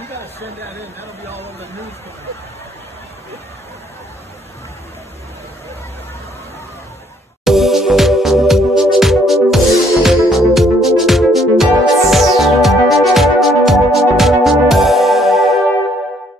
You gotta send that in. That'll be all over the news.